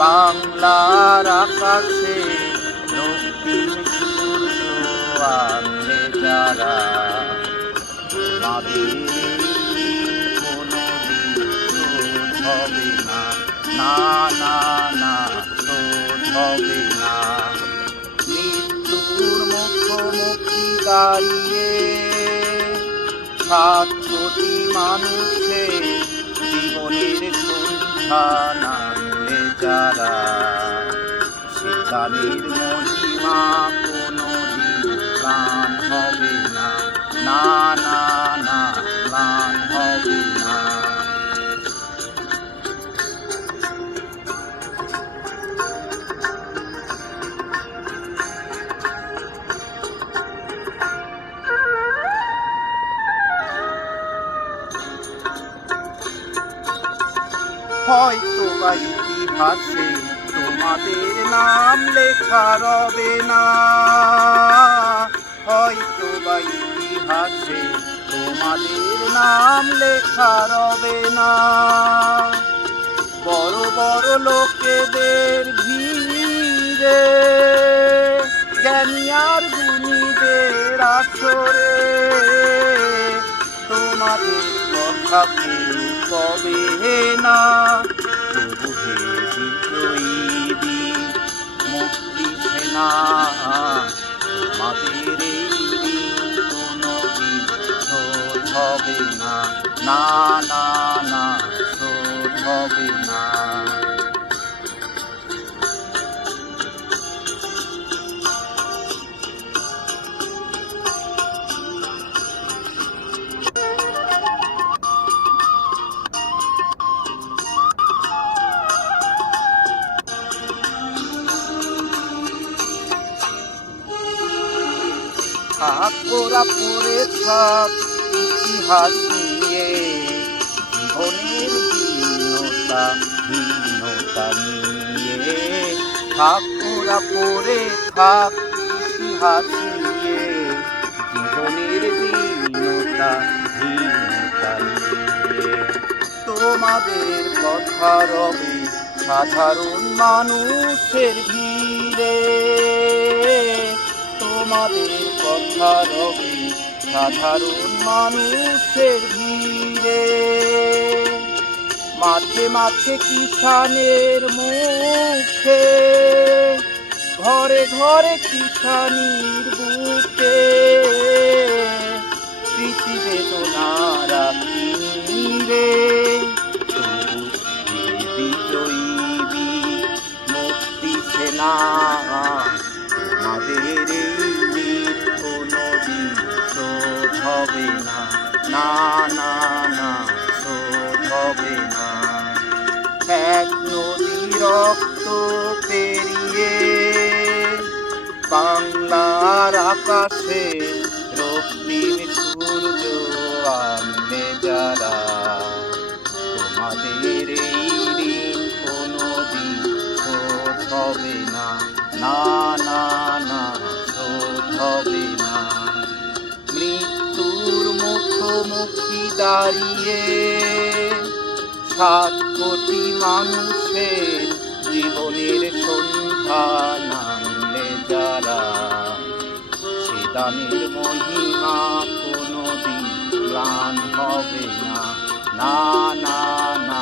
বাংলার আকাশে রক্তিম সূর্য আনলে যারা, তোমাদের কোনদিন শোধ হবে না, না না না শোধ হবে না। মৃত্যুর মুখোমুখি দাঁড়িয়ে 7 কোটি মানুষের জীবনের সন্ধান আনলে যারা, সে গানের মহিমা কোনদিন ম্লান হবে না, না না না ম্লান হবে না। হয়তো বা ইতিহাসে তোমাদের নাম লেখা রবে না, হয়তো বা ইতিহাসে তোমাদের নাম লেখা রবে না। বড় বড় লোকেদের ভিড়ে, জ্ঞানী আর গুণীদের আসরে, তোমাদের কথা কেউ কবে না। তবু হে বিজয়ী মুক্তি সেনা, তোমাদের এই দিন কোনদিন শোধ হবে না, না না না শোধ হবে না। থাক ওরা পড়ে থাক ইতিহাস নিয়ে, জীবনের হীনতা নিয়ে। থাক ওরা পড়ে থাক ইতিহাস নিয়ে, জীবনের হীনতা নিয়ে। তোমাদের কথা রবে সাধারণ মানুষের ভিড়ে, তোমাদের কথা রবে সাধারণ মানুষের ভিড়ে। মাঠে মাঠে কিষানের মুখে, ঘরে ঘরে কিষানির বুকে, স্মৃতি বেদনার তীরে। তবু বিজয়ী মুক্তি সেনা, তোমাদের এই দিন কোনদিন শোধ হবে না, না না না শোধ হবে না। এক নদী রক্ত পেরিয়ে বাংলার আকাশে রক্তিম সূর্য আনলে যারা, তোমাদের এই দিন কোনদিন শোধ হবে না, না না না শোধ হবে না। মৃত্যুর মুখোমুখি দাঁড়িয়ে 7 কোটি মানুষের জীবনের সন্ধান আনলে যারা, সে দানের মহিমা কোনদিন ম্লান হবে না, না না না